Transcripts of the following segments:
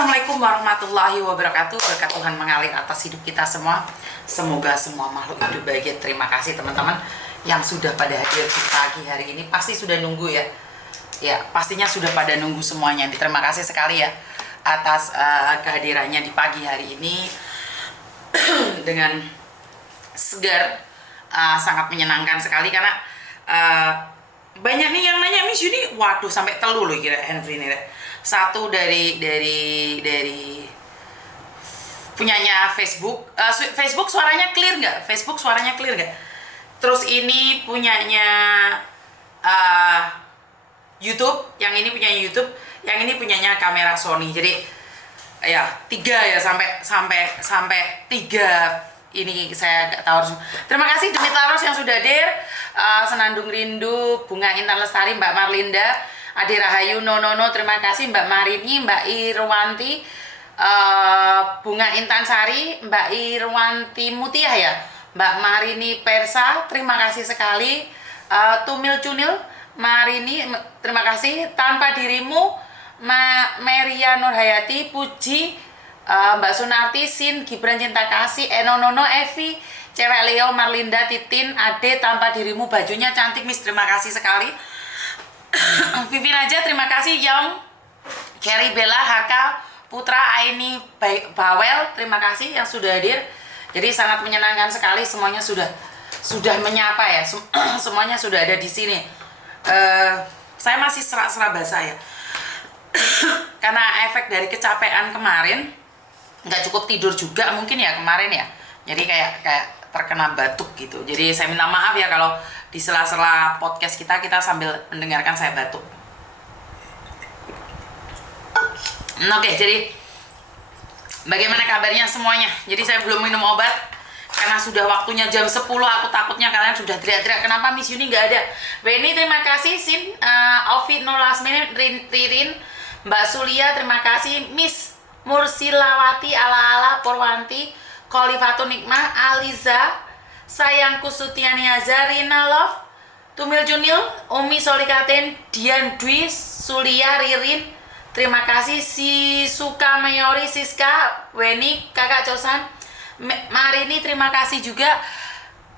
Assalamualaikum warahmatullahi wabarakatuh. Berkat Tuhan mengalir atas hidup kita semua. Semoga semua makhluk hidup bahagia. Terima kasih teman-teman yang sudah pada hadir di pagi hari ini. Pasti sudah nunggu ya. Ya, pastinya sudah pada nunggu semuanya. Terima kasih sekali ya atas kehadirannya di pagi hari ini dengan segar, sangat menyenangkan sekali karena banyak nih yang nanya, Miss Yuni, waduh sampai telu loh kira Henry ini. Satu dari punyanya Facebook. Facebook suaranya clear nggak? Facebook suaranya clear nggak? Terus ini punyanya YouTube, yang ini punyanya YouTube, yang ini punyanya kamera Sony. Jadi ya tiga ya sampai tiga ini saya nggak tahu harus. Terima kasih demi Taros yang sudah hadir, Senandung Rindu, Bunga Intan Lestari, Mbak Marlinda, Ade Rahayu, Nonono, terima kasih Mbak Marini, Mbak Irwanti, Bunga Intan Sari, Mbak Irwanti Mutiah ya, Mbak Marini Persa, terima kasih sekali, Tumil Cunil, Marini, terima kasih, Tanpa Dirimu, Meria Nurhayati, Puji, Mbak Sunarti, Sin, Gibran Cinta Kasih, Enonono, Evi, Cewek Leo, Marlinda, Titin, Ade, Tanpa Dirimu, bajunya cantik Miss, terima kasih sekali. Vivin aja, terima kasih. Yong, Cherry Bella, Haka, Putra, Aini, Bawel, terima kasih yang sudah hadir. Jadi sangat menyenangkan sekali, semuanya sudah menyapa ya, semuanya sudah ada di sini. Saya masih serak-serak basah ya, karena efek dari kecapean kemarin, nggak cukup tidur juga mungkin ya kemarin ya. Jadi kayak terkena batuk gitu. Jadi saya minta maaf ya kalau di sela-sela podcast kita sambil mendengarkan saya batuk. Oke, jadi bagaimana kabarnya semuanya? Jadi saya belum minum obat karena sudah waktunya jam 10. Aku takutnya kalian sudah teriak-teriak, kenapa Miss Yuni nggak ada? Beni, terima kasih. Sin, Ovi, No Last Minute, Ririn, Mbak Sulia, terima kasih. Miss Mursilawati, Ala-ala, Purwanti, Kholifatu Nikmah, Aliza, Sayangku Sutiani Azarina Love, Tumil Junil, Umi Solikaten, Dian Dwi, Sulia, Ririn, terima kasih. Si Suka Mayori, Siska, Weni, Kakak Cosan, Marini, terima kasih juga.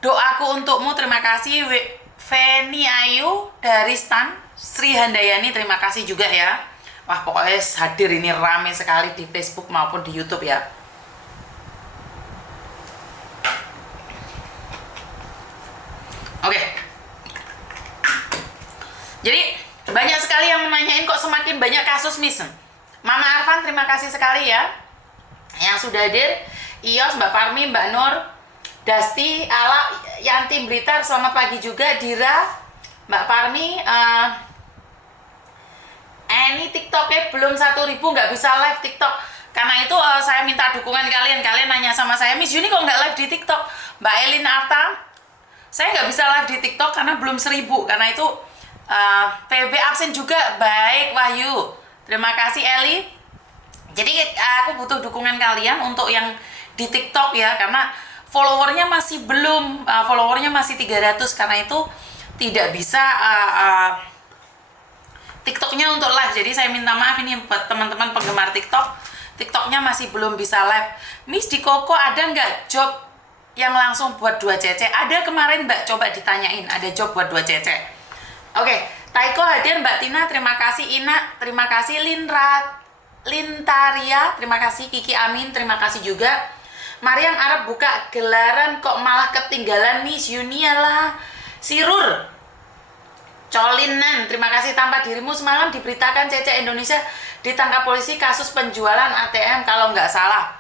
Doaku untukmu, terima kasih. Feni Ayu dari Stan, Sri Handayani, terima kasih juga ya. Wah, pokoknya hadir ini rame sekali di Facebook maupun di YouTube ya. Oke. Jadi banyak sekali yang menanyain kok semakin banyak kasus Miss. Mama Arfan, terima kasih sekali ya yang sudah hadir. Ios, Mbak Parmi, Mbak Nur, Dasti, Ala, Yanti Blitar, selamat pagi juga. Dira, Mbak Parmi, ini TikToknya belum 1.000, nggak bisa live TikTok. Karena itu saya minta dukungan kalian. Kalian nanya sama saya, Miss Yuni kok nggak live di TikTok? Mbak Elin Arta, saya nggak bisa live di TikTok karena belum 1.000. Karena itu PB absen juga. Baik, Wahyu, terima kasih Eli. Jadi aku butuh dukungan kalian untuk yang di TikTok ya, karena followernya masih belum, followernya masih 300. Karena itu tidak bisa TikToknya untuk live. Jadi saya minta maaf ini buat teman-teman penggemar TikTok, TikToknya masih belum bisa live. Miss, di Koko ada nggak job yang langsung buat 2 cc? Ada kemarin Mbak, coba ditanyain, ada job buat 2 cc. Oke, Taiko hadir, Mbak Tina, terima kasih. Ina, terima kasih. Lintaria, terima kasih. Kiki Amin, terima kasih juga. Mariam Arab buka gelaran kok malah ketinggalan Miss Yuni lah. Sirur Colinan, terima kasih. Tanpa Dirimu, semalam diberitakan Cece Indonesia ditangkap polisi kasus penjualan ATM kalau nggak salah.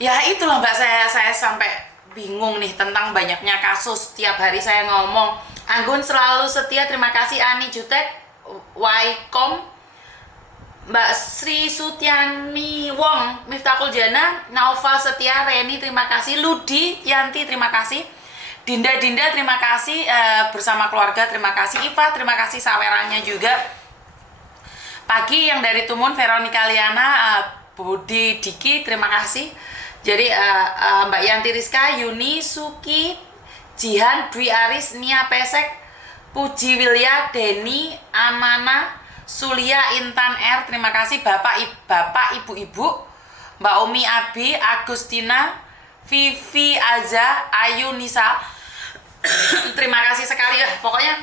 Ya itulah Mbak, saya sampai bingung nih tentang banyaknya kasus. Tiap hari saya ngomong. Anggun selalu setia, terima kasih. Ani Jutek, Waikom, Mbak Sri Sutiani Wong, Miftahul Jana, Naufa Setia, Reni, terima kasih. Ludi Yanti, terima kasih. Dinda, terima kasih. Bersama keluarga, terima kasih. Iva, terima kasih sawerannya juga. Pagi yang dari Tumun, Veronica Liana, Budi Diki, terima kasih. Jadi Mbak Yanti Rizka, Yuni, Suki, Jihan, Dwi Aris, Nia Pesek, Puji Wilya, Denny, Amana, Sulia Intan R, terima kasih. Bapak, ibu-ibu, Mbak Umi Abi, Agustina, Vivi, Aza, Ayu, Nisa. Terima kasih sekali ya. Pokoknya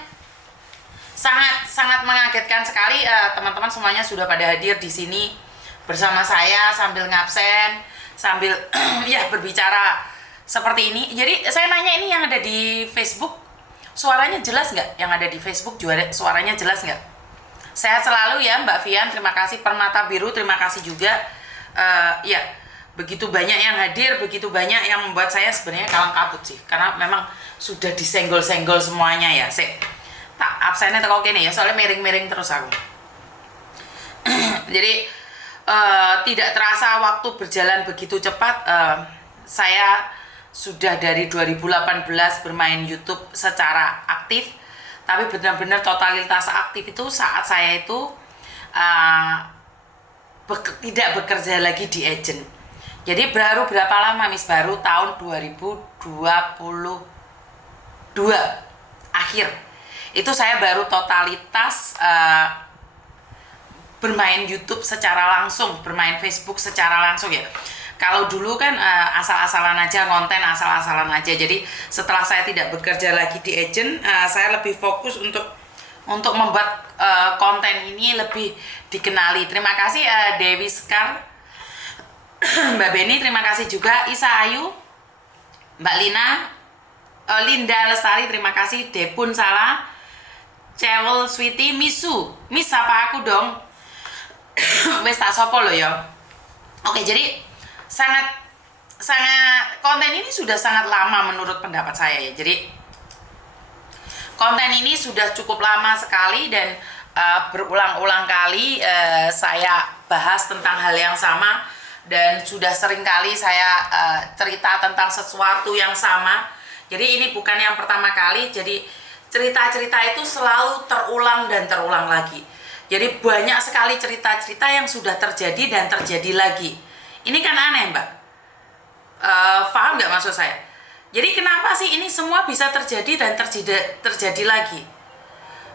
sangat mengagetkan sekali, teman-teman semuanya sudah pada hadir di sini bersama saya sambil ngabsen, sambil ya berbicara seperti ini. Jadi saya nanya, ini yang ada di Facebook suaranya jelas nggak? Yang ada di Facebook suaranya jelas nggak? Sehat selalu ya Mbak Vian, terima kasih. Permata Biru, terima kasih juga. Ya, begitu banyak yang hadir, begitu banyak yang membuat saya sebenarnya kalang kabut sih, karena memang sudah disenggol-senggol semuanya ya. Tak absennya tak oke nih ya, soalnya miring-miring terus aku. Jadi tidak terasa waktu berjalan begitu cepat. Saya sudah dari 2018 bermain YouTube secara aktif, tapi benar-benar totalitas aktif itu saat saya itu tidak bekerja lagi di agent. Jadi baru berapa lama Miss? Baru tahun 2022 akhir. Itu saya baru totalitas bermain YouTube secara langsung, bermain Facebook secara langsung ya. Kalau dulu kan asal-asalan aja, konten asal-asalan aja. Jadi setelah saya tidak bekerja lagi di agent, saya lebih fokus untuk membuat konten ini lebih dikenali. Terima kasih Dewi Sekar, Mbak Beni, terima kasih juga. Isa Ayu, Mbak Lina, Linda Lestari, terima kasih. Depun Salah, Cewel Sweetie, Misu, Miss apa aku dong? Wes tak sopo lo ya. Oke, jadi sangat konten ini sudah sangat lama menurut pendapat saya ya. Jadi konten ini sudah cukup lama sekali dan berulang-ulang kali saya bahas tentang hal yang sama, dan sudah sering kali saya cerita tentang sesuatu yang sama. Jadi ini bukan yang pertama kali. Jadi cerita-cerita itu selalu terulang dan terulang lagi. Jadi banyak sekali cerita-cerita yang sudah terjadi dan terjadi lagi. Ini kan aneh Mbak, paham nggak maksud saya? Jadi kenapa sih ini semua bisa terjadi dan terjadi lagi?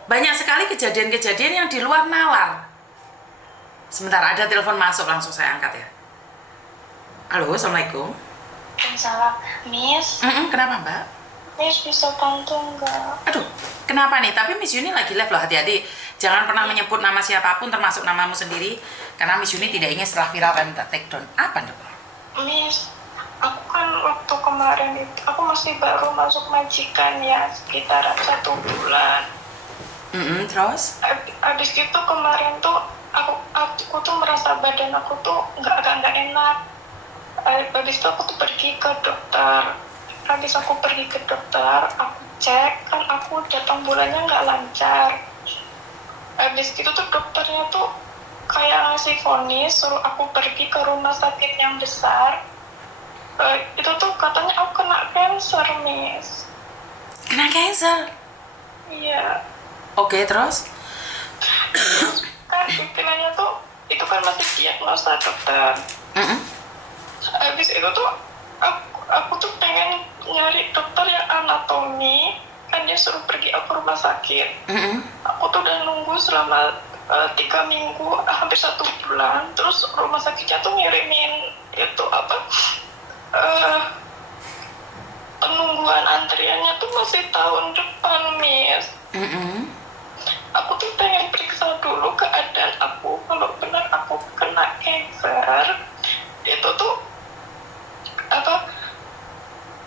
Banyak sekali kejadian-kejadian yang di luar nalar. Sebentar, ada telepon masuk, langsung saya angkat ya. Halo, Assalamualaikum. Salam, Miss. Kenapa Mbak? Miss bisa bantu nggak? Aduh, kenapa nih? Tapi Miss Yuni lagi live loh, hati-hati. Jangan pernah menyebut nama siapapun, termasuk namamu sendiri, karena Miss Yuni tidak ingin setelah viral dan minta take down. Apa nih? Miss, aku kan waktu kemarin itu, aku masih baru masuk majikan ya, sekitaran 1 bulan. Terus? Abis itu kemarin tuh, aku tuh merasa badan aku tuh agak enak. Habis itu aku tuh pergi ke dokter. Habis aku pergi ke dokter, aku cek, kan aku datang bulannya nggak lancar. Habis itu tuh dokternya tuh kayak ngasih vonis, suruh aku pergi ke rumah sakit yang besar. Itu tuh katanya aku kena cancer, Miss. Kena cancer? Iya. Oke, terus? Kan istilahnya tuh, itu kan masih diagnosa dokter. Habis itu tuh aku tuh pengen nyari dokter yang anatomi, kan dia suruh pergi aku rumah sakit. Aku tuh udah nunggu selama 3 minggu, hampir 1 bulan. Terus rumah sakitnya tuh ngirimin itu penungguan antriannya tuh masih tahun depan, Miss. Aku tuh pengen periksa dulu keadaan aku, kalau benar aku kena cancer. Itu tuh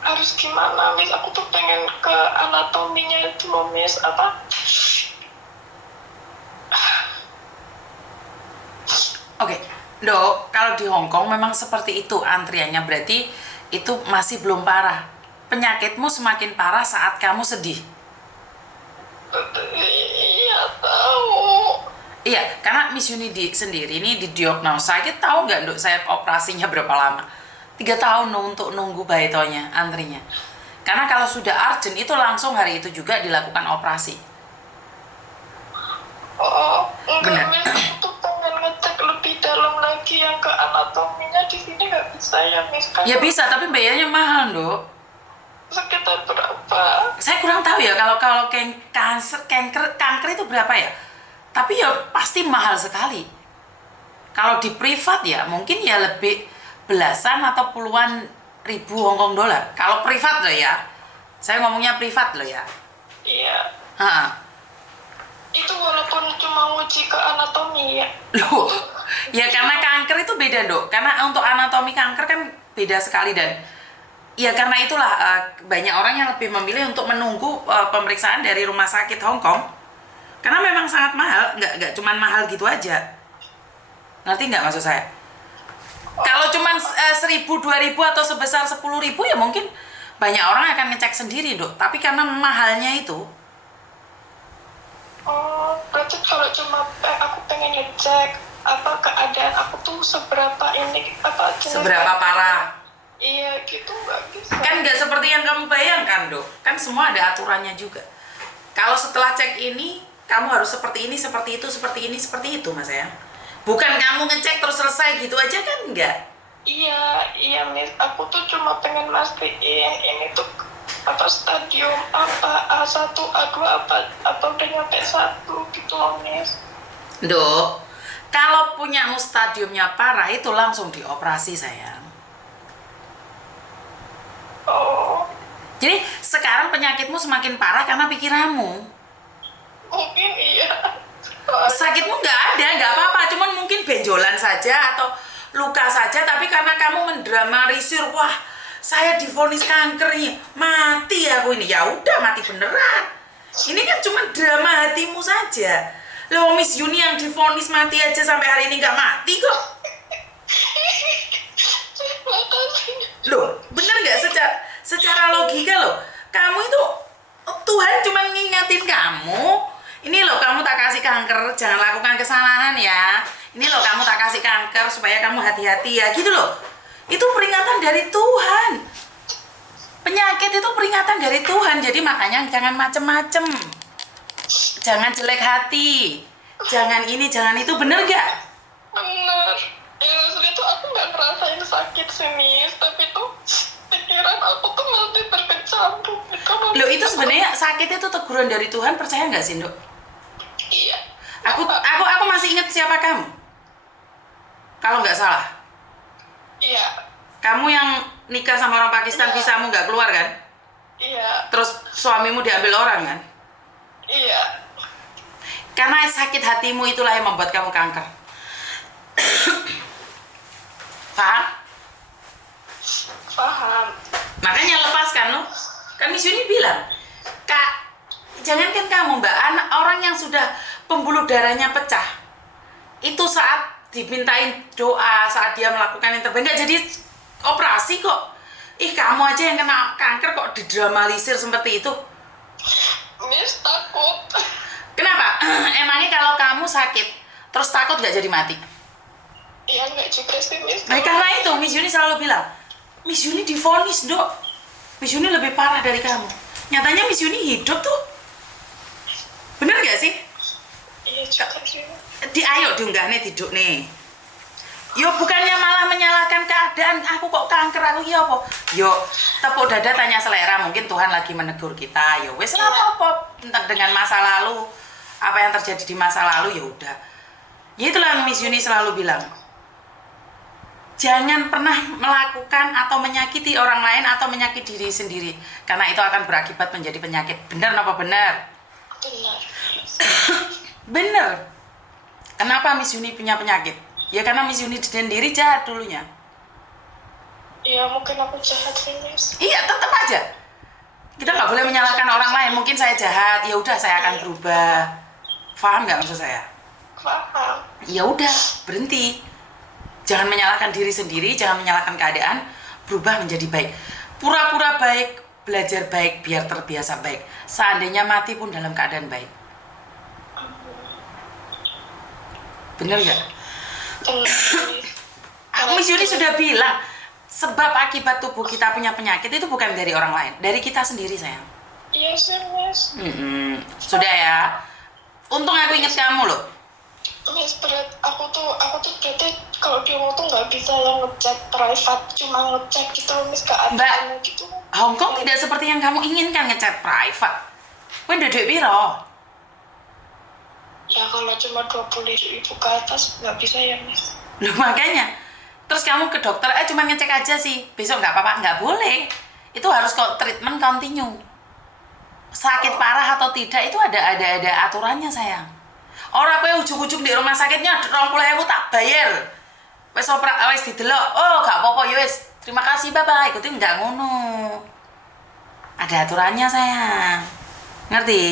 harus gimana, Miss? Aku tuh pengen ke anatominya itu loh, Miss. Oke, Dok, kalau di Hong Kong memang seperti itu antriannya, berarti itu masih belum parah. Penyakitmu semakin parah saat kamu sedih. Iya, tahu. Iya, karena Miss Yuni sendiri ini didiagnosa, kita tahu nggak Dok, saya operasinya berapa lama? 3 tahun untuk nunggu baitonya, antrinya. Karena kalau sudah urgent itu langsung hari itu juga dilakukan operasi. Oh, Benar. enggak, Miss. Aku tuh pengen ngecek lebih dalam lagi yang ke anatominya. Di sini nggak bisa ya, Miss? Ya bisa, tapi bayarnya mahal, Dok. Sekitar berapa? Saya kurang tahu ya kalau kanker itu berapa ya? tapi ya pasti mahal sekali. Kalau di privat ya mungkin ya lebih belasan atau puluhan ribu Hongkong dolar. Kalau privat loh ya, saya ngomongnya privat loh ya. Iya. Ha. Itu walaupun cuma uji ke anatomi ya. Loh, ya karena kanker itu beda dok. Karena untuk anatomi kanker kan beda sekali dan ya karena itulah banyak orang yang lebih memilih untuk menunggu pemeriksaan dari rumah sakit Hong Kong. Karena memang sangat mahal, nggak cuman mahal gitu aja. Ngerti nggak maksud saya? Kalau cuman 1.000, 2.000 atau sebesar 10.000 ya mungkin banyak orang akan ngecek sendiri dok. Tapi karena mahalnya itu. Oh, berarti kalau cuma aku pengen ngecek apa keadaan aku tuh seberapa ini apa jenis Seberapa parah? Iya gitu nggak bisa. Kan nggak seperti yang kamu bayangkan dok. Kan semua ada aturannya juga. Kalau setelah cek ini, kamu harus seperti ini, seperti itu, seperti ini, seperti itu mas ya. Bukan kamu ngecek terus selesai gitu aja kan enggak. Iya Miss, aku tuh cuma pengen mastiin ini tuh apa stadium apa A1, A2 apa atau udah nyampe 1 gitu loh Miss. Dok, kalau punya stadiumnya parah itu langsung dioperasi sayang. Oh, Jadi sekarang penyakitmu semakin parah karena pikiranmu. mungkin iya. Sakitmu nggak apa-apa, cuman mungkin benjolan saja atau luka saja, tapi karena kamu mendramatisir, wah saya divonis kanker nih, mati aku ini, ya udah mati beneran. Ini kan cuma drama hatimu saja. Loh Miss Yuni yang divonis mati aja sampai hari ini nggak mati kok. Loh, bener nggak secara logika loh? Kamu itu Tuhan cuma ngingetin kamu. Ini loh kamu tak kasih kanker, jangan lakukan kesalahan ya. Ini loh kamu tak kasih kanker supaya kamu hati-hati ya, gitu loh. Itu peringatan dari Tuhan. Penyakit itu peringatan dari Tuhan, jadi makanya jangan macem-macem. Jangan jelek hati. Jangan ini, jangan itu, bener gak? Bener. Asli tuh aku nggak ngerasain sakit sih Miss, tapi tuh pikiran aku tuh masih berkecamuk. Loh itu sebenarnya sakit itu teguran dari Tuhan, percaya nggak sih Dok? Iya. Aku masih ingat siapa kamu. Kalau nggak salah. Iya. Kamu yang nikah sama orang Pakistan, Iya. visamu nggak keluar kan? Iya. Terus suamimu diambil orang kan? Iya. Karena sakit hatimu itulah yang membuat kamu kanker. Paham? Paham. Makanya lepaskan loh. Kan Miss Yuni bilang, Kak, jangankan kamu mbak, anak orang yang sudah pembuluh darahnya pecah, itu saat dimintain doa, saat dia melakukan yang terbaik, nggak jadi operasi kok. Ih kamu aja yang kena kanker kok didramalisir seperti itu. Miss takut. Kenapa? Emangnya kalau kamu sakit terus takut nggak jadi mati? Iya nggak juga sih Miss. Nah, karena itu Miss Yuni selalu bilang, Miss Yuni divonis dok, Miss Yuni lebih parah dari kamu. Nyatanya Miss Yuni hidup tuh, bener gak sih? Iya juga sih. Ayo diunggah nih tidur nih. Yo bukannya malah menyalahkan keadaan, aku kok kanker, aku iya apa? Yo tepuk dada tanya selera, mungkin Tuhan lagi menegur kita. Yo wes lah apa dengan masa lalu, apa yang terjadi di masa lalu ya udah. Ya itulah yang Miss Yuni selalu bilang. Jangan pernah melakukan atau menyakiti orang lain atau menyakiti diri sendiri, karena itu akan berakibat menjadi penyakit. Benar apa benar? Benar. Bener. Kenapa Miss Yuni punya penyakit? Ya karena Miss Yuni sendiri jahat dulunya. Iya mungkin aku jahat sih Miss. Iya tetap aja. Kita nggak boleh menyalahkan orang lain. Mungkin saya jahat, ya udah saya akan berubah. Paham nggak maksud saya? Paham. Ya udah berhenti. Jangan menyalahkan diri sendiri, jangan menyalahkan keadaan. Berubah menjadi baik. Pura-pura baik, belajar baik biar terbiasa baik. Seandainya mati pun dalam keadaan baik. Bener nggak? Miss Yuni sudah bilang, sebab akibat tubuh kita punya penyakit itu bukan dari orang lain, dari kita sendiri sayang. Iya sih Miss. Sudah ya. Untung aku ingat kamu loh. Miss aku tuh berarti kalau di rumah tuh nggak bisa yang ngecek private, cuma ngecek gitu Miss keadaannya gitu. Hong Kong tidak seperti yang kamu inginkan ngecek private. Kowe ndek duit piro? Ya kalau cuma 20.000 ke atas nggak bisa ya Miss. Loh makanya. Terus kamu ke dokter, cuma ngecek aja sih. Besok nggak apa-apa, nggak boleh. Itu harus kok treatment continue. Sakit parah atau tidak itu ada aturannya sayang. Orang kowe ujug-ujug di rumah sakitnya 20.000 tak bayar. Wis didelok, oh gak apa-apa ya wis. Terima kasih Bapak, ikutin nggak ngono. Ada aturannya sayang. Ngerti?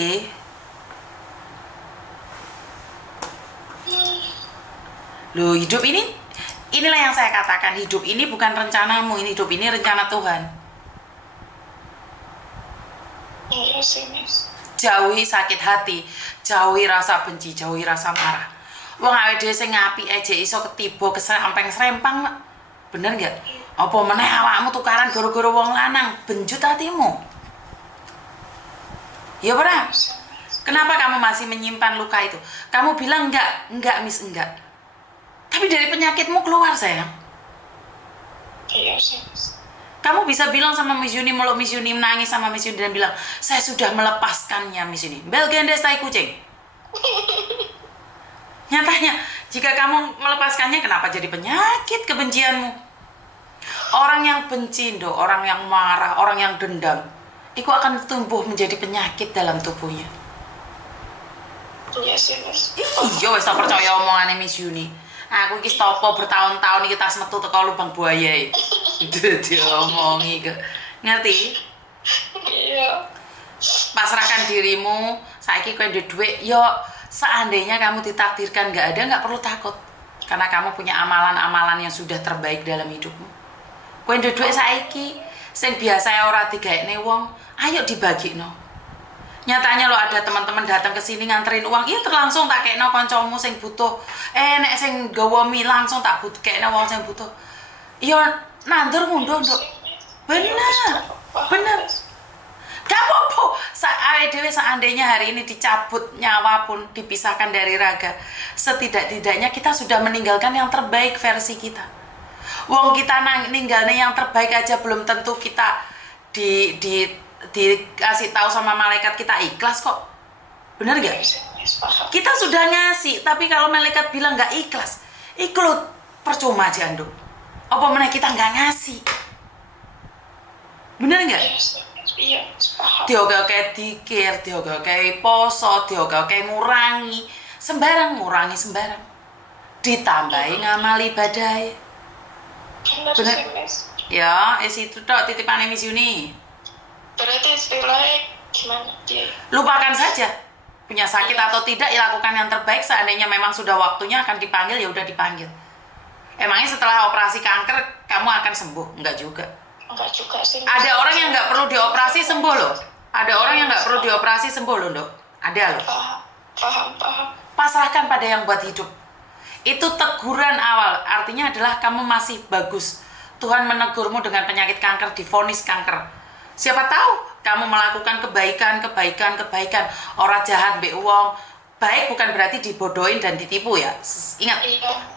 Loh, hidup inilah yang saya katakan, hidup ini bukan rencanamu, ini hidup ini rencana Tuhan. Iya sih Miss. Jauhi sakit hati, jauhi rasa benci, jauhi rasa marah. Wong awake dhewe sing ngapik aja iso ketiba kesampeng serempang, bener nggak? Apa meneh awakmu tukaran gara-gara wong lanang, benjut hatimu. Ya pernah? Kenapa kamu masih menyimpan luka itu? Kamu bilang enggak Miss, enggak. Tapi dari penyakitmu keluar sayang. Iya sih Miss. Kamu bisa bilang sama Miss Yuni, meluk Miss Yuni, menangis sama Miss Yuni dan bilang, saya sudah melepaskannya Miss Yuni. Bel gendes tai kucing. Nyatanya, jika kamu melepaskannya, kenapa jadi penyakit kebencianmu? Orang yang benci, orang yang marah, orang yang dendam, itu akan tumbuh menjadi penyakit dalam tubuhnya. Iya sih Miss. Iya, wis tak percaya omongane Miss Yuni. Aku iki stopo bertahun-tahun iki tas metu teko lubang buaya. Diomongi ke. Ngerti? Iya. Pasrahkan dirimu, saiki kowe ndek dhuwit, yo seandainya kamu ditakdirkan nggak ada, nggak perlu takut. Karena kamu punya amalan-amalan yang sudah terbaik dalam hidupmu. Kowe ndek dhuwit saiki, sing biasa ora digaekne wong, ayo dibagikno. Nyatanya lo ada teman-teman datang ke sini nganterin uang, iya terlangsung tak kekno kancamu sing butuh. Nek sing gawa mie langsung tak kekno wong sing butuh. Iya nandur mundur, Nduk. Bener. Bener. Gak apa-apa. Awake dhewe seandainya hari ini dicabut nyawa pun, dipisahkan dari raga, setidak-tidaknya kita sudah meninggalkan yang terbaik versi kita. Wong kita ninggalnya yang terbaik aja belum tentu kita dikasih tahu sama malaikat kita ikhlas kok. Bener gak? Kita sudah ngasih, tapi kalau malaikat bilang gak ikhlas, ikut percuma aja Nduk. Apa mana kita gak ngasih? Bener gak? Iya, Dioke dikir, dioke poso, dioke ngurangi, sembarang ngurangi sembarang. Ditambahi ngamal ibadah. Bener? Ya, itu tok titipannya Miss Yuni. Berarti istilahnya gimana dia? Lupakan saja. Punya sakit atau tidak, ya lakukan yang terbaik. Seandainya memang sudah waktunya akan dipanggil, ya udah dipanggil. Emangnya setelah operasi kanker kamu akan sembuh? Enggak juga. Enggak juga sih. Ada orang yang nggak perlu dioperasi sembuh loh. Ada orang yang nggak perlu dioperasi sembuh loh, Dok. Ada loh. Paham. Pasrahkan pada yang buat hidup. Itu teguran awal. Artinya adalah kamu masih bagus. Tuhan menegurmu dengan penyakit kanker, divonis kanker. Siapa tahu kamu melakukan kebaikan. Orang jahat mbek wong. Baik bukan berarti dibodohin dan ditipu ya. Ingat,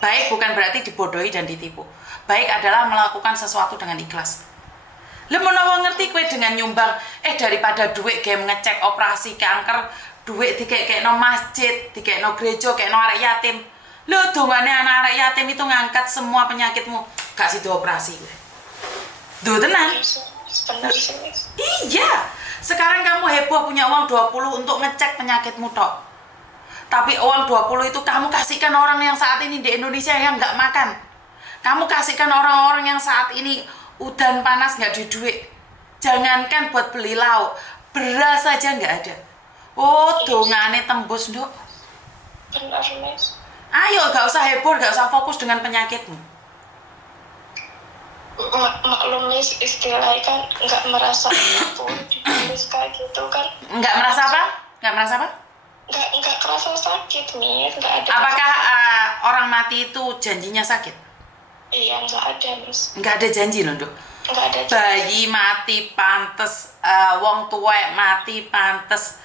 baik bukan berarti dibodohi dan ditipu. Baik adalah melakukan sesuatu dengan ikhlas. Lu menawa ngerti kue dengan nyumbang, daripada duit game ngecek operasi kanker, duit dikekno masjid, dikekno gereja, kekno arek yatim. Lu dongane anak arek yatim itu ngangkat semua penyakitmu, gak sido operasi gue. Duh tenang. Iya. Sekarang kamu heboh punya uang 20 untuk ngecek penyakitmu tok. Tapi uang 20 itu kamu kasihkan orang yang saat ini di Indonesia yang nggak makan. Kamu kasihkan orang-orang yang saat ini udan panas nggak ada duit. Jangankan buat beli lauk, beras saja nggak ada. Oh, dongane tembus, Nduk. Benar, Miss. Ayo, gak usah heboh, gak usah fokus dengan penyakitmu. Maklum, Miss, istilahnya kan nggak merasa apapun ditulis kayak gitu kan. Nggak merasa apa? Nggak merasa apa? Nggak kerasa sakit, Miss. Nggak ada. Apakah orang mati itu janjinya sakit? Iya, nggak ada, Miss. Nggak ada janji loh, Nduk. Nggak ada janji. Bayi mati pantes, wong tuwek mati pantes,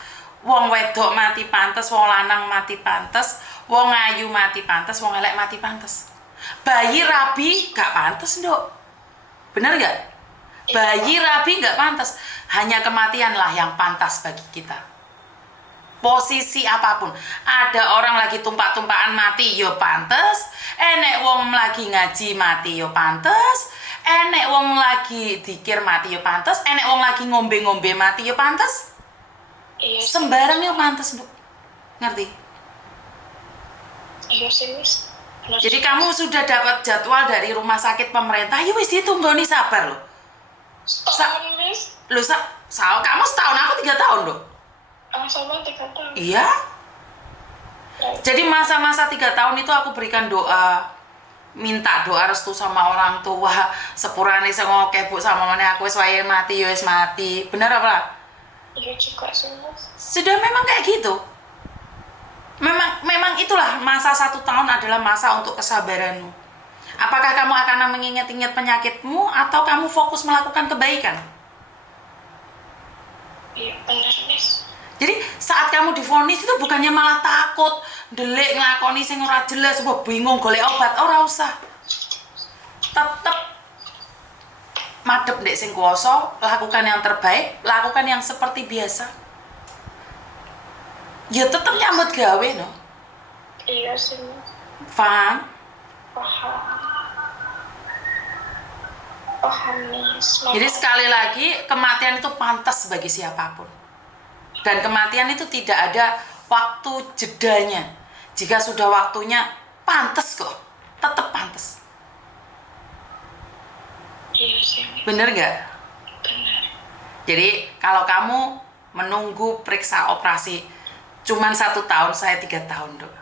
wong wedok mati pantes, wong lanang mati pantes, wong ayu mati pantes, wong elek mati pantes. Bayi rabi gak pantes, Nduk. Bener gak? Bayi rabi gak pantes. Hanya kematian lah yang pantas bagi kita. posisi apapun. Ada orang lagi tumpak-tumpakan mati, yo pantes. Enek wong lagi ngaji mati, yo pantes. Enek wong lagi dikir mati, yo pantes. Enek wong lagi ngombe-ngombe mati, yo pantes. Iya. Sembarang yo pantes, Nduk. Ngerti? Iya sih, Miss. Bener Jadi sih, kamu Miss. sudah dapat jadwal dari rumah sakit pemerintah, ya wis ditunggoni sabar loh. Setahun, Miss. Lu kamu setahun, aku 3 tahun loh. Sama 3 tahun. Iya. Nah, Jadi masa-masa 3 tahun itu aku berikan doa, minta doa restu sama orang tua, sepurane sing akeh Bu sama mana aku wis wayahe mati ya wis mati. Benar apa? iya juga sih, Mas. Sudah memang kayak gitu. Memang itulah masa 1 tahun adalah masa untuk kesabaranmu. Apakah kamu akan mengingat-ingat penyakitmu atau kamu fokus melakukan kebaikan? Iya, bener, Miss. Jadi saat kamu divonis itu bukannya malah takut, delik nglakoni sing ora jelas, wah bingung golek obat, ora usah. Tetep madep ndek sing kuwasa, lakukan yang terbaik, lakukan yang seperti biasa. Ya tetep nyambut gawe no. Iya sih, Miss. Paham? Paham, Miss. Jadi sekali lagi kematian itu pantas bagi siapapun. Dan kematian itu tidak ada waktu jedanya. Jika sudah waktunya, pantas kok. Tetap pantas. Iya sih, Miss. Bener nggak? Bener. Jadi kalau kamu menunggu periksa operasi cuman 1 tahun, saya 3 tahun dok.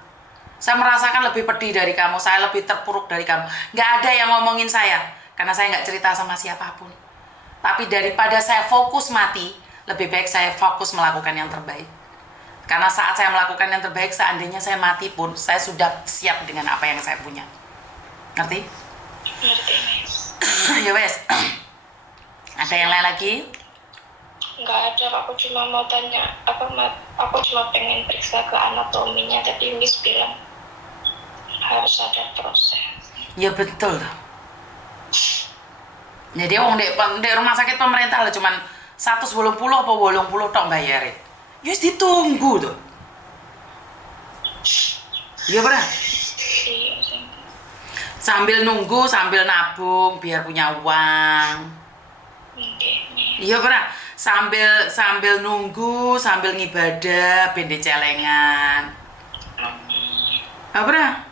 Saya merasakan lebih pedih dari kamu, saya lebih terpuruk dari kamu. Nggak ada yang ngomongin saya, karena saya nggak cerita sama siapapun. Tapi daripada saya fokus mati, lebih baik saya fokus melakukan yang terbaik. Karena saat saya melakukan yang terbaik, seandainya saya mati pun, saya sudah siap dengan apa yang saya punya. Ngerti? Ngerti, Miss. Ya wes. Ada yang lain lagi? Nggak ada, aku cuma mau tanya aku cuma pengen periksa ke anatominya, tapi Miss bilang harus ada proses. Ya betul. Jadi wong di rumah sakit pemerintah lah cuman 180 apa 80 tok bayare. Yus ditunggu tuh. Iya bener. Iya sih. Sambil nunggu, sambil nabung biar punya uang. Oke, Miss. Iya bener. Sambil nunggu, sambil ngibadah, bende celengan. Amin. Apa bener?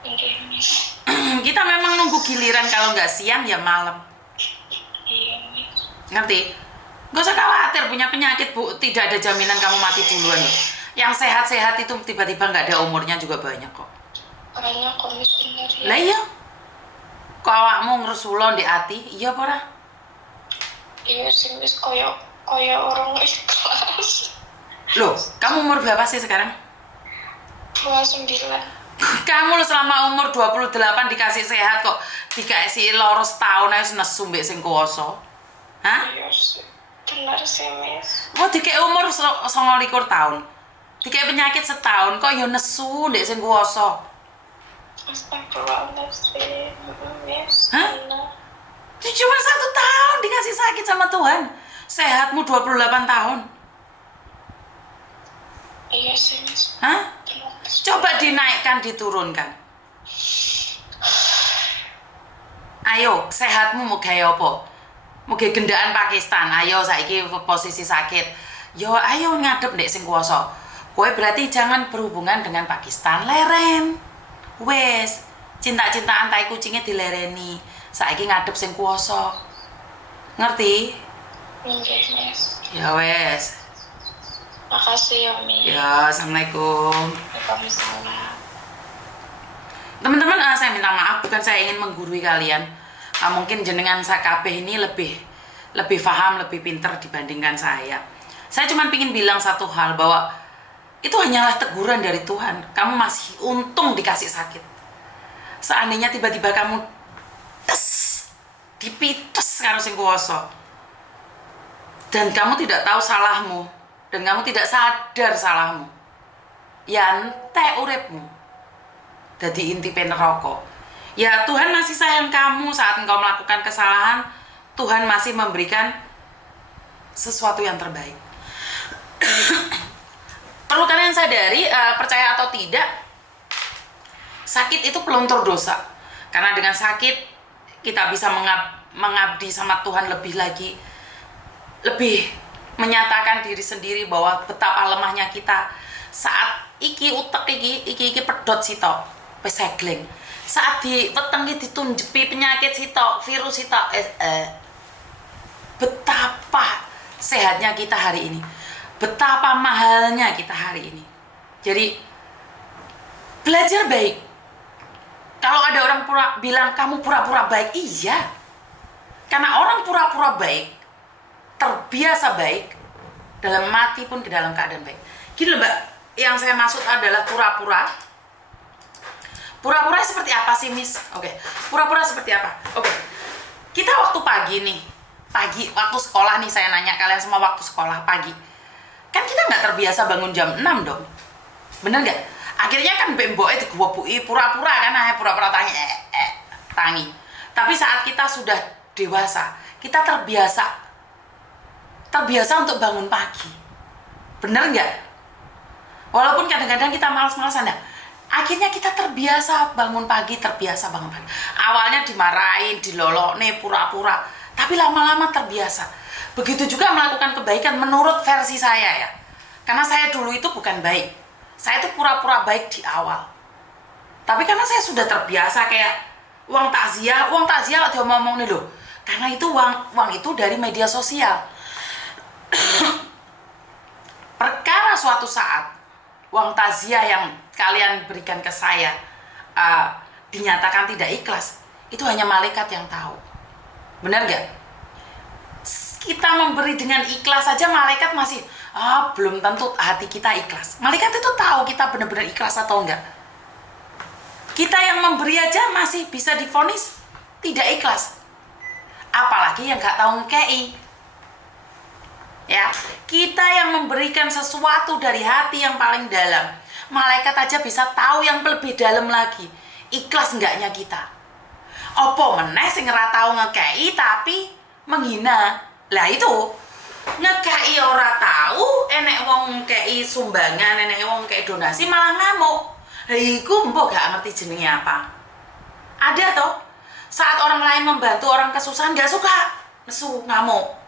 Oke, Miss. Kita memang nunggu giliran, kalau nggak siang ya malam. Iya, Miss. Ngerti? Gak usah khawatir punya penyakit Bu, tidak ada jaminan kamu mati duluan loh. Yang sehat-sehat itu tiba-tiba nggak ada umurnya juga banyak kok. Banyak kok, Miss, bener ya. Lah iya. Kok awakmu ngresulo ndek ati? Iya apa ora? Iya sih, Miss, koyo orang ikhlas. Loh, kamu umur berapa sih sekarang? 29. Kamu lo selama umur 28 dikasih sehat kok dikasih loros tahun aja nesu mbek sing kuwasa. Hah? Iya sih. Benar sih, Miss. Wah, dikek umur 29 tahun. Dikek penyakit setahun kok yo nesu ndek sing kuwasa. Astagfirullahaladzim, Miss. Hah? Benar. Cuma 1 tahun dikasih sakit sama Tuhan. Sehatmu 28 tahun. Iya sih, Miss. Hah? Benar. Coba dinaikkan, diturunkan. Ayo, sehatmu mau gaya apa? Mau gaya gendaan Pakistan. Ayo, saiki posisi sakit. Yo, ayo ngadep ndek sing kuwasa. Kowe berarti jangan berhubungan dengan Pakistan, leren. Wes, cinta-cintaan tai kucingnya dilereni. Saiki ngadep sing kuwasa. Ngerti? Oke, Miss. Ya wes. Makasih ya, Miss. Ya, assalamualaikum. Waalaikumsalam. Teman-teman, saya minta maaf, bukan saya ingin menggurui kalian. Mungkin jenengan sakabeh ini lebih paham, lebih pinter dibandingkan saya. Saya cuma ingin bilang satu hal, bahwa itu hanyalah teguran dari Tuhan. Kamu masih untung dikasih sakit. Seandainya tiba-tiba kamu dipites karo sing kuwasa, dan kamu tidak tahu salahmu, dan kamu tidak sadar salahmu, ya entek uripmu dadi intipe neraka. Ya Tuhan masih sayang kamu saat engkau melakukan kesalahan. Tuhan masih memberikan sesuatu yang terbaik. perlu kalian sadari, percaya atau tidak, sakit itu peluntur dosa. Karena dengan sakit kita bisa mengabdi sama Tuhan lebih lagi, lebih menyatakan diri sendiri bahwa betapa lemahnya kita saat iki utek iki pedot sitok pesegling, saat diwetengi ditunjepi penyakit sitok virus sitok, betapa sehatnya kita hari ini, betapa mahalnya kita hari ini. Jadi belajar baik. Kalau ada orang bilang kamu pura-pura baik, iya, karena orang pura-pura baik, terbiasa baik, dalam mati pun ke dalam keadaan baik. Gini loh Mbak, yang saya maksud adalah pura-pura. Pura-pura seperti apa sih Miss? Oke, pura-pura seperti apa? Oke, kita waktu pagi nih, waktu sekolah nih, saya nanya kalian semua waktu sekolah pagi, kan kita nggak terbiasa bangun jam 6 dong, bener nggak? Akhirnya kan bemboe digewepui pura-pura kan, pura-pura tangi. Tapi saat kita sudah dewasa, kita terbiasa untuk bangun pagi, bener nggak? Walaupun kadang-kadang kita malas-malasan, akhirnya kita terbiasa bangun pagi. Awalnya dimarahin, dilolokne, pura-pura, tapi lama-lama terbiasa. Begitu juga melakukan kebaikan menurut versi saya ya. Karena saya dulu itu bukan baik. Saya itu pura-pura baik di awal. Tapi karena saya sudah terbiasa kayak uang takziah dia ngomong nih loh. Karena itu uang itu dari media sosial. Perkara suatu saat uang takziah yang kalian berikan ke saya dinyatakan tidak ikhlas, itu hanya malaikat yang tahu. Benar nggak? Kita memberi dengan ikhlas saja malaikat masih belum tentu hati kita ikhlas. Malaikat itu tahu kita benar-benar ikhlas atau enggak. Kita yang memberi aja masih bisa divonis tidak ikhlas, apalagi yang nggak tahu ngekei. Ya, kita yang memberikan sesuatu dari hati yang paling dalam, malaikat aja bisa tahu yang lebih dalam lagi, ikhlas enggaknya kita. Opo meneh sing ora tahu ngekei tapi menghina. Lah itu ngekei ora tahu, enek wong ngekei sumbangan, enek wong ngekei donasi malah ngamuk. Lah iku mbok gak ngerti jenenge apa. Ada toh saat orang lain membantu orang kesusahan gak suka, nesu, ngamuk.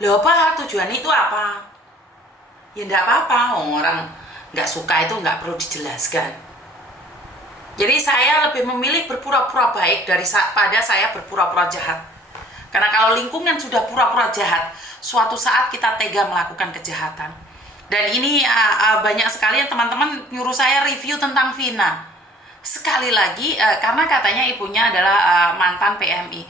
Lah apa tujuannya itu apa? Ya enggak apa-apa, orang nggak suka itu nggak perlu dijelaskan. Jadi saya lebih memilih berpura-pura baik daripada saya berpura-pura jahat. Karena kalau lingkungan sudah pura-pura jahat, suatu saat kita tega melakukan kejahatan. Dan ini banyak sekali yang teman-teman nyuruh saya review tentang Vina. Sekali lagi, karena katanya ibunya adalah mantan PMI.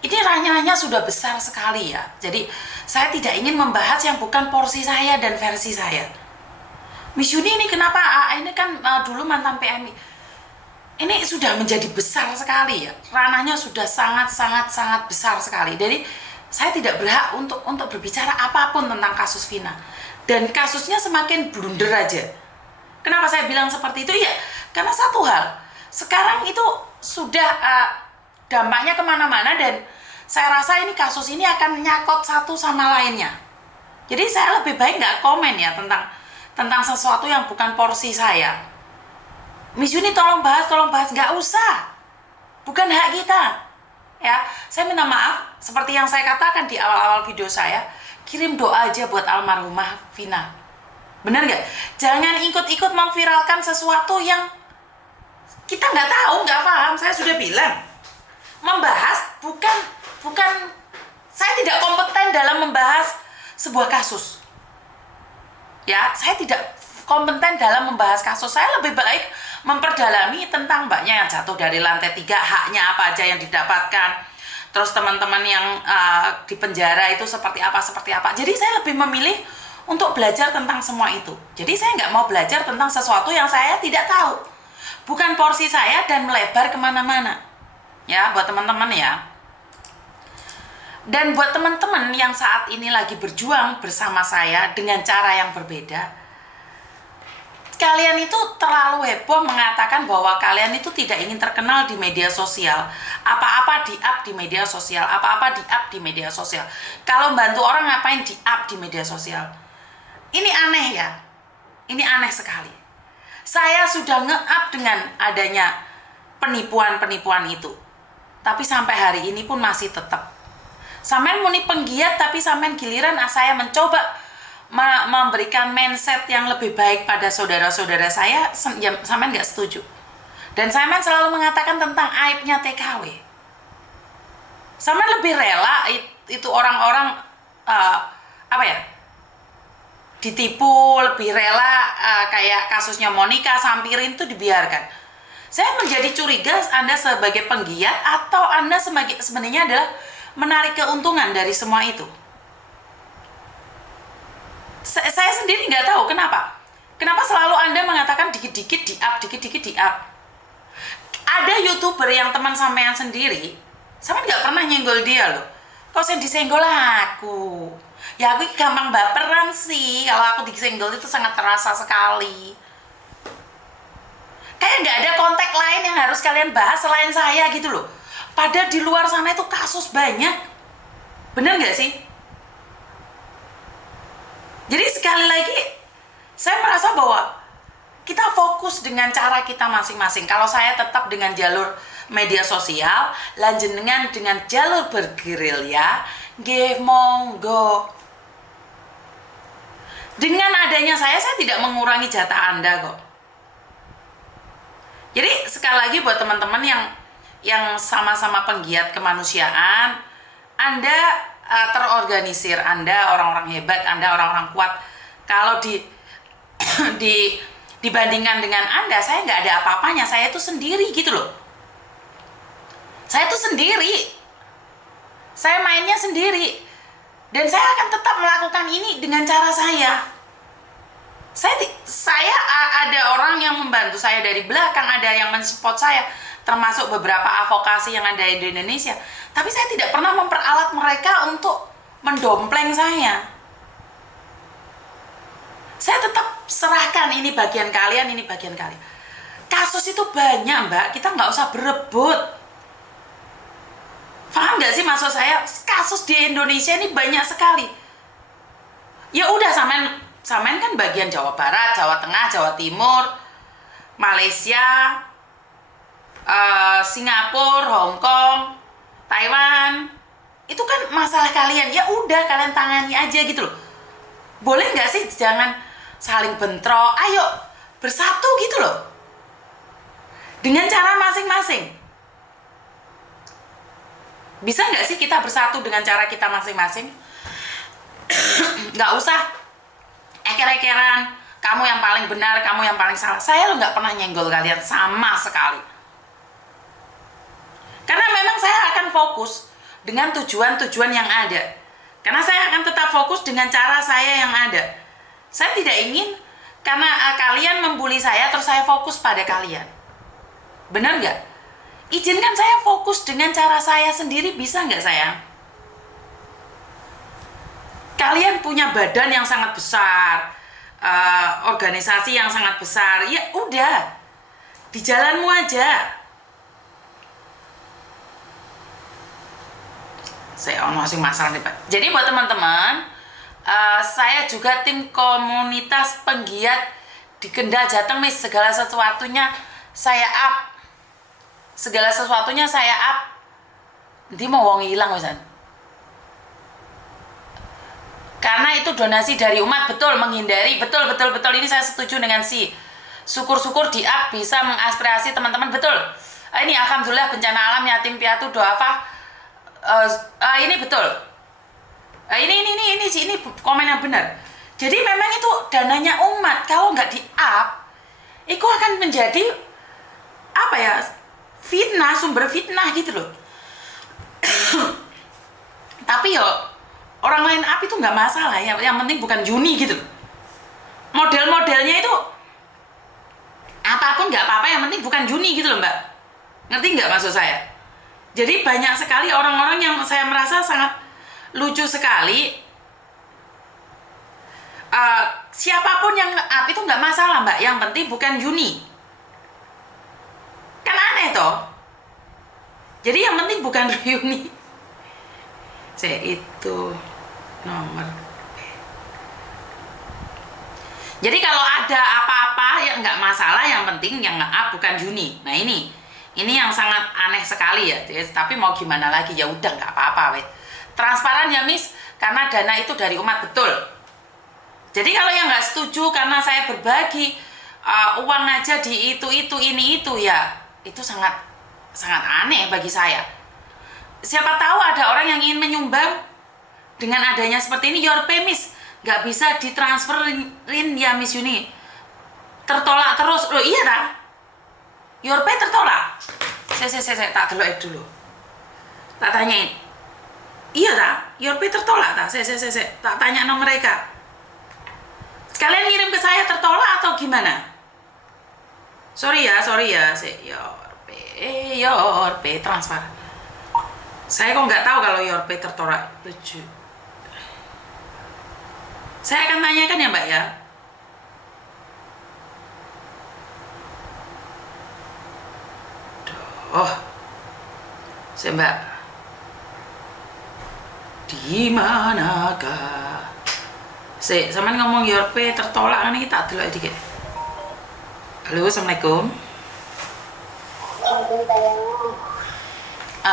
Ini ranahnya sudah besar sekali ya. Jadi saya tidak ingin membahas yang bukan porsi saya dan versi saya. Miss Yuni ini kenapa? Ini kan dulu mantan PMI. Ini sudah menjadi besar sekali ya. Ranahnya sudah sangat besar sekali. Jadi saya tidak berhak untuk berbicara apapun tentang kasus Vina. Dan kasusnya semakin blunder aja. Kenapa saya bilang seperti itu? Ya, karena satu hal. Sekarang itu sudah dampaknya kemana-mana dan saya rasa ini kasus ini akan nyakot satu sama lainnya. Jadi saya lebih baik nggak komen ya tentang sesuatu yang bukan porsi saya. Miss Yuni tolong bahas, nggak usah, bukan hak kita. Ya, saya minta maaf, seperti yang saya katakan di awal-awal video saya, kirim doa aja buat almarhumah Vina. Bener nggak? Jangan ikut-ikut memviralkan sesuatu yang kita nggak tahu, nggak paham. Saya sudah bilang, membahas bukan saya tidak kompeten dalam membahas sebuah kasus. Ya, saya tidak kompeten dalam membahas kasus. Saya lebih baik memperdalami tentang mbaknya yang jatuh dari lantai 3, haknya apa aja yang didapatkan. Terus teman-teman yang di penjara itu seperti apa. Jadi saya lebih memilih untuk belajar tentang semua itu. Jadi saya nggak mau belajar tentang sesuatu yang saya tidak tahu. Bukan porsi saya dan melebar kemana-mana. Ya, buat teman-teman ya. Dan buat teman-teman yang saat ini lagi berjuang bersama saya dengan cara yang berbeda, kalian itu terlalu heboh mengatakan bahwa kalian itu tidak ingin terkenal di media sosial. Apa-apa di-up di media sosial, di media sosial. Kalau bantu orang ngapain di-up di media sosial? Ini aneh ya. ini aneh sekali. Saya sudah nge-up dengan adanya penipuan-penipuan itu. Tapi sampai hari ini pun masih tetap. Sampean muni penggiat, tapi sampean giliran saya mencoba memberikan mindset yang lebih baik pada saudara-saudara saya, sampean nggak setuju. Dan sampean selalu mengatakan tentang aibnya TKW. Sampean lebih rela itu orang-orang ditipu, lebih rela kayak kasusnya Monica Sampirin itu dibiarkan. Saya menjadi curiga Anda sebagai penggiat atau Anda sebenarnya adalah menarik keuntungan dari semua itu. Saya sendiri nggak tahu kenapa. Kenapa selalu Anda mengatakan dikit-dikit di-up, dikit-dikit di-up. Ada YouTuber yang teman sampean sendiri, sampean nggak pernah nyenggol dia loh. Kok saya disenggol aku? Ya aku gampang baperan sih. Kalau aku disenggol itu sangat terasa sekali. Kayak nggak ada kontak lain yang harus kalian bahas selain saya gitu loh. Padahal di luar sana itu kasus banyak. Bener nggak sih? Jadi sekali lagi, saya merasa bahwa kita fokus dengan cara kita masing-masing. Kalau saya tetap dengan jalur media sosial, lanjut dengan jalur bergerilya, nggih monggo. Dengan adanya saya tidak mengurangi jatah Anda kok. Jadi sekali lagi buat teman-teman yang sama-sama penggiat kemanusiaan, Anda terorganisir, Anda orang-orang hebat, Anda orang-orang kuat. Kalau dibandingkan dengan Anda, saya nggak ada apa-apanya. Saya itu sendiri gitu loh. Saya itu sendiri. Saya mainnya sendiri. Dan saya akan tetap melakukan ini dengan cara saya. Saya ada orang yang membantu saya dari belakang, ada yang mensupport saya, termasuk beberapa advokasi yang ada di Indonesia. Tapi saya tidak pernah memperalat mereka untuk mendompleng saya. Saya tetap serahkan, ini bagian kalian, ini bagian kalian. Kasus itu banyak, Mbak. Kita nggak usah berebut. Paham nggak sih maksud saya? Kasus di Indonesia ini banyak sekali. Ya udah, samain kan bagian Jawa Barat, Jawa Tengah, Jawa Timur, Malaysia, Singapura, Hong Kong, Taiwan. Itu kan masalah kalian. Ya udah, kalian tangani aja gitu loh. Boleh nggak sih jangan saling bentrok? Ayo bersatu gitu loh. Dengan cara masing-masing. Bisa nggak sih kita bersatu dengan cara kita masing-masing? Nggak usah eker-ekeran, kamu yang paling benar, kamu yang paling salah. Saya lo nggak pernah nyenggol kalian sama sekali. Karena memang saya akan fokus dengan tujuan-tujuan yang ada. Karena saya akan tetap fokus dengan cara saya yang ada. Saya tidak ingin karena kalian membuli saya terus saya fokus pada kalian. Benar nggak? Izinkan saya fokus dengan cara saya sendiri, bisa nggak sayang? Kalian punya badan yang sangat besar, organisasi yang sangat besar, ya udah, di jalanmu aja. Saya masih masalah nih Pak. Jadi buat teman-teman, saya juga tim komunitas penggiat di Kendal Jateng nih, segala sesuatunya saya up. Segala sesuatunya saya up. Nanti mau wong hilang misalnya. Karena itu donasi dari umat, betul, menghindari, betul ini saya setuju dengan si syukur-syukur di up bisa mengaspirasi teman-teman, betul. Ini alhamdulillah bencana alam yatim piatu doafa, ini betul. Ini komen yang benar. Jadi memang itu dananya umat, kalau nggak di up, itu akan menjadi apa ya, fitnah, sumber fitnah gitu loh. Tapi yo orang lain up itu nggak masalah ya, yang penting bukan Juni gitu loh. Model-modelnya itu apapun nggak apa-apa, yang penting bukan Juni gitu loh Mbak. Ngerti nggak maksud saya? Jadi banyak sekali orang-orang yang saya merasa sangat lucu sekali. Siapapun yang up itu nggak masalah Mbak, yang penting bukan Juni. Kan aneh toh. Jadi yang penting bukan reuni. Saya itu nomor. Jadi kalau ada apa-apa ya nggak masalah, yang penting yang nge-up bukan Juni. Nah ini yang sangat aneh sekali ya. Tapi mau gimana lagi, ya udah nggak apa-apa, weh. Transparan ya Miss, karena dana itu dari umat, betul. Jadi kalau yang nggak setuju karena saya berbagi uang aja di itu ini itu, ya itu sangat aneh bagi saya. Siapa tahu ada orang yang ingin menyumbang dengan adanya seperti ini. Your pay Miss nggak bisa ditransferin ya Miss Yuni, tertolak terus loh. Iya tak? Your pay tertolak. Saya tak delok dulu, tak tanyain. Iya tak? Your pay tertolak tak? Saya tak tanya nomor mereka. Kalian ngirim ke saya tertolak atau gimana? Sorry ya. Your pay transfer. Saya kok nggak tahu kalau your pay tertolak. Lucu. Saya akan tanyakan ya Mbak ya. Oh, saya Mbak. Di manakah? Sama ngomong your pay tertolak nih, tak delok dikit. Halo, assalamualaikum.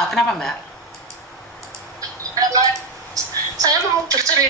Kenapa Mbak? Saya mau bercerita